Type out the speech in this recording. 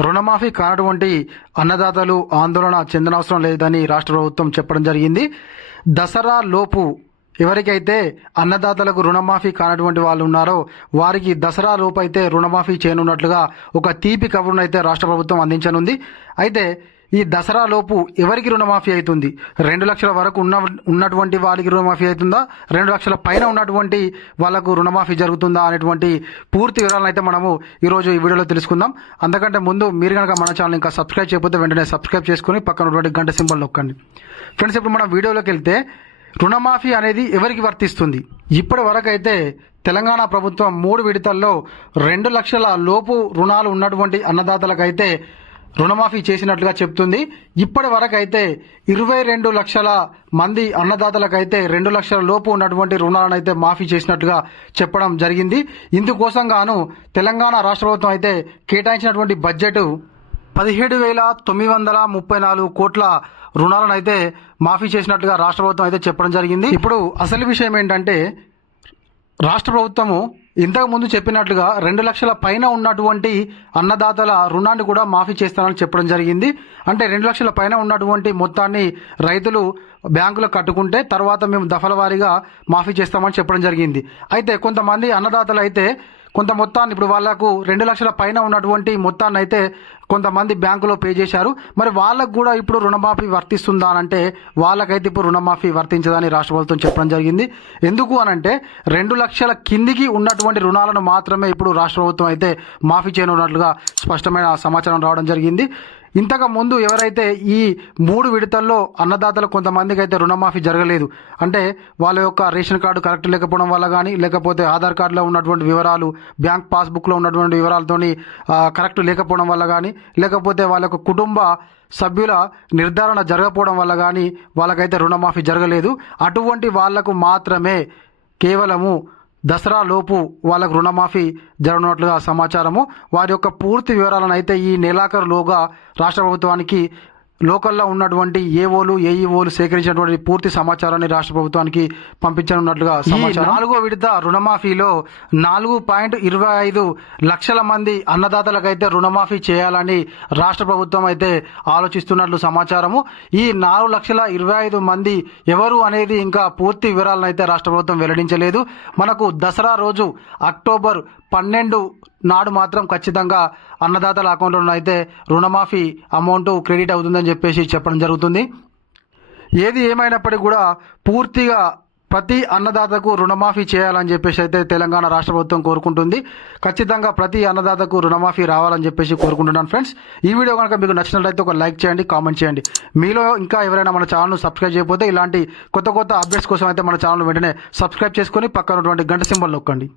రుణమాఫీ కానటువంటి అన్నదాతలు ఆందోళన చెందనవసరం లేదని రాష్ట్ర ప్రభుత్వం చెప్పడం జరిగింది. దసరా లోపు ఎవరికైతే అన్నదాతలకు రుణమాఫీ కానటువంటి వాళ్ళు ఉన్నారో వారికి దసరా లోపు అయితే రుణమాఫీ చేయనున్నట్లుగా ఒక తీపి కబురునైతే అయితే రాష్ట్ర ప్రభుత్వం అందించనుంది. అయితే ఈ దసరా లోపు ఎవరికి రుణమాఫీ అవుతుంది? రెండు లక్షల వరకు ఉన్న ఉన్నటువంటి వాళ్ళకి రుణమాఫీ అవుతుందా? రెండు లక్షల పైన ఉన్నటువంటి వాళ్ళకు రుణమాఫీ జరుగుతుందా? అనేటువంటి పూర్తి వివరాలను అయితే మనము ఈరోజు ఈ వీడియోలో తెలుసుకుందాం. అందుకంటే ముందు మీరు కనుక మన ఛానల్ ఇంకా సబ్స్క్రైబ్ చేయకపోతే వెంటనే సబ్స్క్రైబ్ చేసుకుని పక్కన ఉన్నటువంటి గంట సింబల్ నొక్కండి. ఫ్రెండ్స్ ఇప్పుడు మనం వీడియోలోకి వెళ్తే రుణమాఫీ అనేది ఎవరికి వర్తిస్తుంది? ఇప్పటి వరకు అయితే తెలంగాణ ప్రభుత్వం మూడు విడతల్లో రెండు లక్షల లోపు రుణాలు ఉన్నటువంటి అన్నదాతలకైతే రుణమాఫీ చేసినట్లుగా చెప్తుంది. ఇప్పటి వరకైతే ఇరవై రెండు లక్షల మంది అన్నదాతలకైతే రెండు లక్షల లోపు ఉన్నటువంటి రుణాలను అయితే మాఫీ చేసినట్టుగా చెప్పడం జరిగింది. ఇందుకోసం గాను తెలంగాణ రాష్ట్ర ప్రభుత్వం అయితే కేటాయించినటువంటి బడ్జెట్ పదిహేడు వేల తొమ్మిది వందల ముప్పై నాలుగు కోట్ల రుణాలను అయితే మాఫీ చేసినట్టుగా రాష్ట్ర ప్రభుత్వం అయితే చెప్పడం జరిగింది. ఇప్పుడు అసలు విషయం ఏంటంటే రాష్ట్ర ప్రభుత్వము ఇంతకు ముందు చెప్పినట్లుగా రెండు లక్షల పైన ఉన్నటువంటి అన్నదాతల రుణాన్ని కూడా మాఫీ చేస్తానని చెప్పడం జరిగింది. అంటే రెండు లక్షల పైన ఉన్నటువంటి మొత్తాన్ని రైతులు బ్యాంకులో కట్టుకుంటే తర్వాత మేము దఫల వారీగా మాఫీ చేస్తామని చెప్పడం జరిగింది. అయితే కొంతమంది అన్నదాతలు అయితే కొంత మొత్తాన్ని ఇప్పుడు వాళ్ళకు రెండు లక్షల పైన ఉన్నటువంటి మొత్తాన్ని అయితే కొంతమంది బ్యాంకులో పే చేశారు. మరి వాళ్ళకు కూడా ఇప్పుడు రుణమాఫీ వర్తిస్తుందా అని అంటే వాళ్ళకైతే ఇప్పుడు రుణమాఫీ వర్తించదని రాష్ట్ర ప్రభుత్వం చెప్పడం జరిగింది. ఎందుకు అనంటే రెండు లక్షల కిందికి ఉన్నటువంటి రుణాలను మాత్రమే ఇప్పుడు రాష్ట్ర ప్రభుత్వం అయితే మాఫీ చేయనున్నట్లుగా స్పష్టమైన సమాచారం రావడం జరిగింది. ఇంతకు ముందు ఎవరైతే ఈ మూడు విడతల్లో అన్నదాతలు కొంతమందికి అయితే రుణమాఫీ జరగలేదు అంటే వాళ్ళ యొక్క రేషన్ కార్డు కరెక్ట్ లేకపోవడం వల్ల కానీ లేకపోతే ఆధార్ కార్డులో ఉన్నటువంటి వివరాలు బ్యాంక్ పాస్బుక్లో ఉన్నటువంటి వివరాలతోని కరెక్ట్ లేకపోవడం వల్ల కానీ లేకపోతే వాళ్ళ యొక్క కుటుంబ సభ్యుల నిర్ధారణ జరగకపోవడం వల్ల కానీ వాళ్ళకైతే రుణమాఫీ జరగలేదు. అటువంటి వాళ్ళకు మాత్రమే కేవలము దసరా లోపు వాళ్ళకు రుణమాఫీ జరగనున్నట్లుగా సమాచారము. వారి యొక్క పూర్తి వివరాలను అయితే ఈ నెలాఖరులోగా రాష్ట్ర ప్రభుత్వానికి లోకల్లో ఉన్నటువంటి ఏఓలు ఏఈఓలు సేకరించినటువంటి పూర్తి సమాచారాన్ని రాష్ట్ర ప్రభుత్వానికి పంపించనున్నట్లుగా సమాచారం. నాలుగో విడత రుణమాఫీలో నాలుగు పాయింట్ ఇరవై ఐదు లక్షల మంది అన్నదాతలకైతే రుణమాఫీ చేయాలని రాష్ట్ర ప్రభుత్వం అయితే ఆలోచిస్తున్నట్లు సమాచారము. ఈ నాలుగు లక్షల ఇరవై ఐదు మంది ఎవరు అనేది ఇంకా పూర్తి వివరాలను అయితే రాష్ట్ర ప్రభుత్వం వెల్లడించలేదు. మనకు దసరా రోజు అక్టోబర్ పన్నెండు నాడు మాత్రం ఖచ్చితంగా అన్నదాతల అకౌంట్లో అయితే రుణమాఫీ అమౌంట్ క్రెడిట్ అవుతుందని చెప్పేసి చెప్పడం జరుగుతుంది. ఏది ఏమైనప్పటికీ కూడా పూర్తిగా ప్రతి అన్నదాతకు రుణమాఫీ చేయాలని చెప్పేసి అయితే తెలంగాణ రాష్ట్ర ప్రభుత్వం కోరుకుంటుంది. ఖచ్చితంగా ప్రతి అన్నదాతకు రుణమాఫీ రావాలని చెప్పేసి కోరుకుంటున్నాను ఫ్రెండ్స్. ఈ వీడియో కనుక మీకు నచ్చినట్లయితే ఒక లైక్ చేయండి కామెంట్ చేయండి. మీలో ఇంకా ఎవరైనా మన ఛానల్ను సబ్స్క్రైబ్ చేయకపోతే ఇలాంటి కొత్త కొత్త అప్డేట్స్ కోసం అయితే మన ఛానల్ వెంటనే సబ్స్క్రైబ్ చేసుకొని పక్కన ఉన్నటువంటి గంట సింబల్ నొక్కండి.